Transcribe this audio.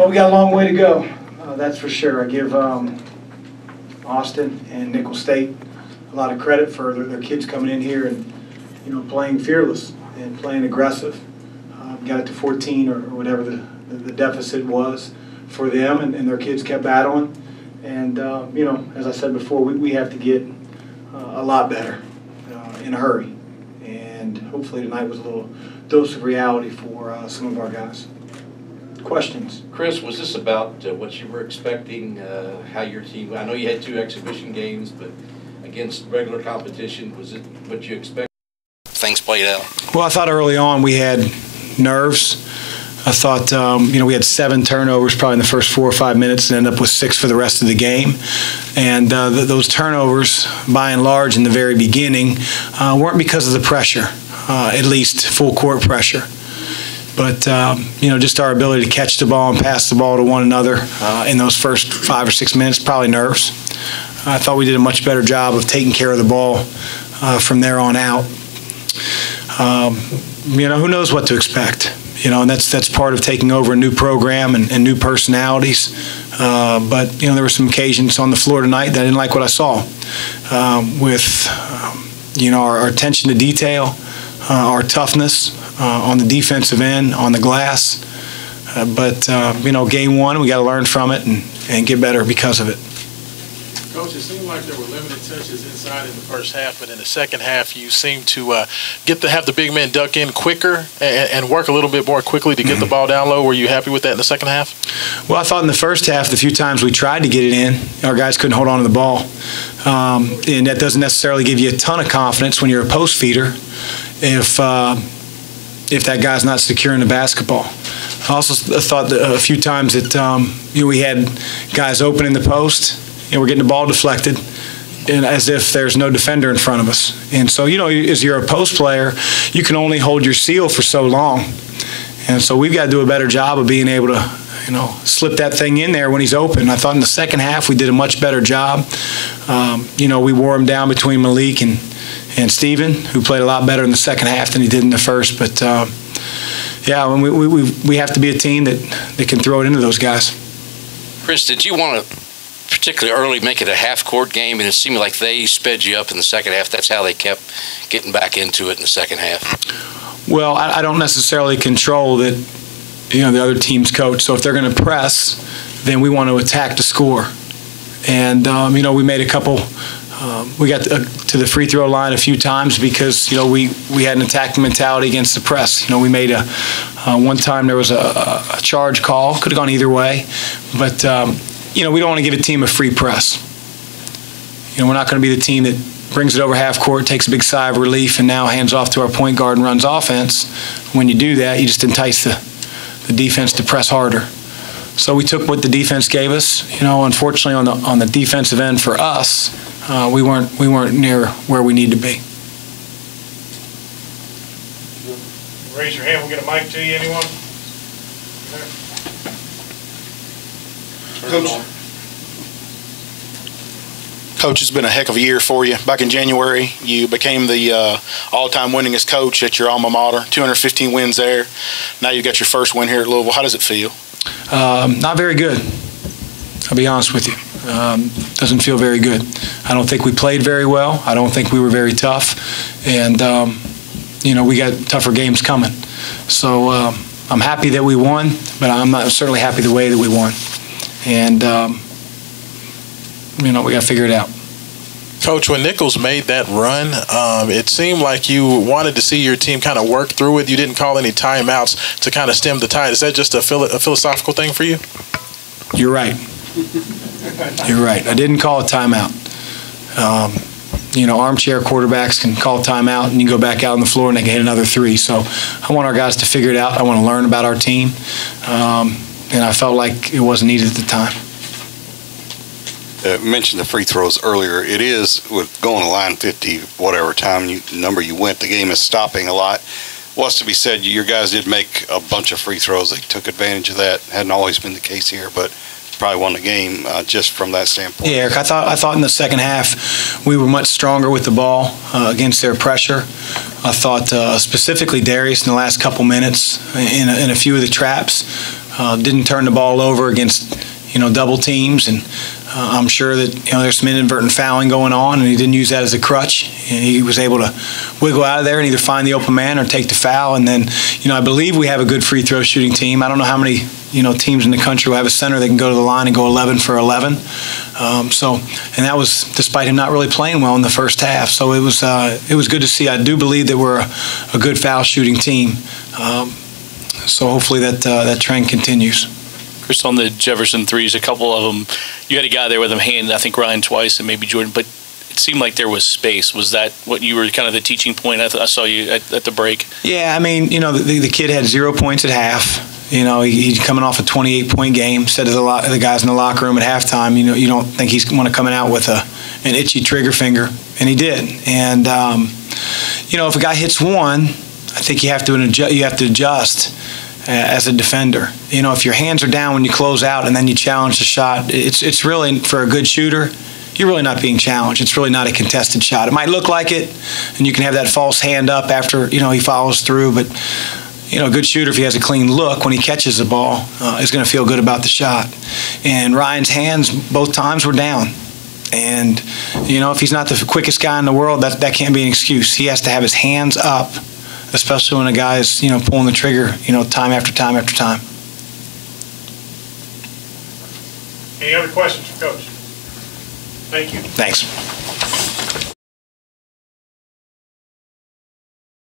Well, we got a long way to go, that's for sure. I give Austin and Nicholls State a lot of credit for their kids coming in here and, you know, playing fearless and playing aggressive. Got it to 14 or whatever the deficit was for them, and their kids kept battling. And, you know, as I said before, we have to get a lot better in a hurry. And hopefully tonight was a little dose of reality for some of our guys. Questions? Chris, was this about what you were expecting, how your team, I know you had 2 exhibition games, but against regular competition, was it what you expected? Things played out. Well, I thought early on we had nerves. I thought, you know, we had 7 turnovers probably in the first 4 or 5 minutes and ended up with 6 for the rest of the game. And those turnovers, by and large, in the very beginning, weren't because of the pressure, at least full court pressure. But, you know, just our ability to catch the ball and pass the ball to one another in those first 5 or 6 minutes, probably nerves. I thought we did a much better job of taking care of the ball from there on out. You know, who knows what to expect? You know, and that's part of taking over a new program and new personalities. But, you know, there were some occasions on the floor tonight that I didn't like what I saw with, you know, our attention to detail, our toughness on the defensive end, on the glass. But, you know, game 1, we got to learn from it and get better because of it. Coach, it seemed like there were limited touches inside in the first half, but in the second half you seemed to have the big men duck in quicker and work a little bit more quickly to get the ball down low. Were you happy with that in the second half? Well, I thought in the first half, the few times we tried to get it in, our guys couldn't hold on to the ball. And that doesn't necessarily give you a ton of confidence when you're a post feeder if that guy's not securing the basketball. I also thought that a few times that you know, we had guys open in the post, and we're getting the ball deflected, and as if there's no defender in front of us. And so, you know, as you're a post player, you can only hold your seal for so long. And so we've got to do a better job of being able to, you know, slip that thing in there when he's open. I thought in the second half we did a much better job. You know, we wore him down between Malik and Steven, who played a lot better in the second half than he did in the first. But, yeah, we have to be a team that can throw it into those guys. Chris, did you want to particularly early make it a half-court game, and it seemed like they sped you up in the second half? That's how they kept getting back into it in the second half. Well, I don't necessarily control that, you know, the other team's coach. So if they're going to press, then we want to attack the score. And, you know, we made a couple we got to the free throw line a few times because, you know, we had an attacking mentality against the press. You know, we made one time there was a charge call. Could have gone either way. But, you know, we don't want to give a team a free press. You know, we're not going to be the team that brings it over half court, takes a big sigh of relief, and now hands off to our point guard and runs offense. When you do that, you just entice the defense to press harder. So we took what the defense gave us. You know, unfortunately on the defensive end for us, we weren't near where we need to be. Raise your hand. We'll get a mic to you. Anyone? Coach, it's been a heck of a year for you. Back in January, you became the all-time winningest coach at your alma mater, 215 wins there. Now you've got your first win here at Louisville. How does it feel? Not very good, I'll be honest with you. Doesn't feel very good. I don't think we played very well. I don't think we were very tough. And, you know, we got tougher games coming. So I'm happy that we won, but I'm not certainly happy the way that we won. And, you know, we got to figure it out. Coach, when Nicholls made that run, it seemed like you wanted to see your team kind of work through it. You didn't call any timeouts to kind of stem the tide. Is that just a philosophical thing for you? You're right. You're right. I didn't call a timeout. You know, armchair quarterbacks can call a timeout and you go back out on the floor and they can hit another 3. So I want our guys to figure it out. I want to learn about our team. And I felt like it wasn't needed at the time. Mentioned the free throws earlier. It is, with going to line 50, whatever number you went, the game is stopping a lot. What's to be said, your guys did make a bunch of free throws. They took advantage of that. Hadn't always been the case here, but probably won the game just from that standpoint. Yeah, Eric, I thought in the second half we were much stronger with the ball against their pressure. I thought specifically Darius in the last couple minutes in a few of the traps didn't turn the ball over against, double teams. And I'm sure that, there's some inadvertent fouling going on, and he didn't use that as a crutch. And he was able to wiggle out of there and either find the open man or take the foul. And then, I believe we have a good free throw shooting team. I don't know how many, teams in the country will have a center that can go to the line and go 11 for 11. And that was despite him not really playing well in the first half. So it was good to see. I do believe that we're a good foul shooting team. So hopefully that trend continues. Chris, on the Jefferson threes, a couple of them, you had a guy there with him hand, I think Ryan twice and maybe Jordan, but it seemed like there was space. Was that what you were kind of the teaching point? I saw you at the break. Yeah, I mean, the kid had 0 points at half. He's coming off a 28-point game. Said to the guys in the locker room at halftime, you don't think he's going to come out with an itchy trigger finger, and he did. And if a guy hits one, I think you have to adjust as a defender. If your hands are down when you close out and then you challenge the shot, it's really, for a good shooter, you're really not being challenged. It's really not a contested shot. It might look like it, and you can have that false hand up after he follows through, but a good shooter, if he has a clean look when he catches the ball, is going to feel good about the shot. And Ryan's hands both times were down. And, if he's not the quickest guy in the world, that can't be an excuse. He has to have his hands up, especially when a guy is, pulling the trigger, time after time after time. Any other questions for Coach? Thank you. Thanks.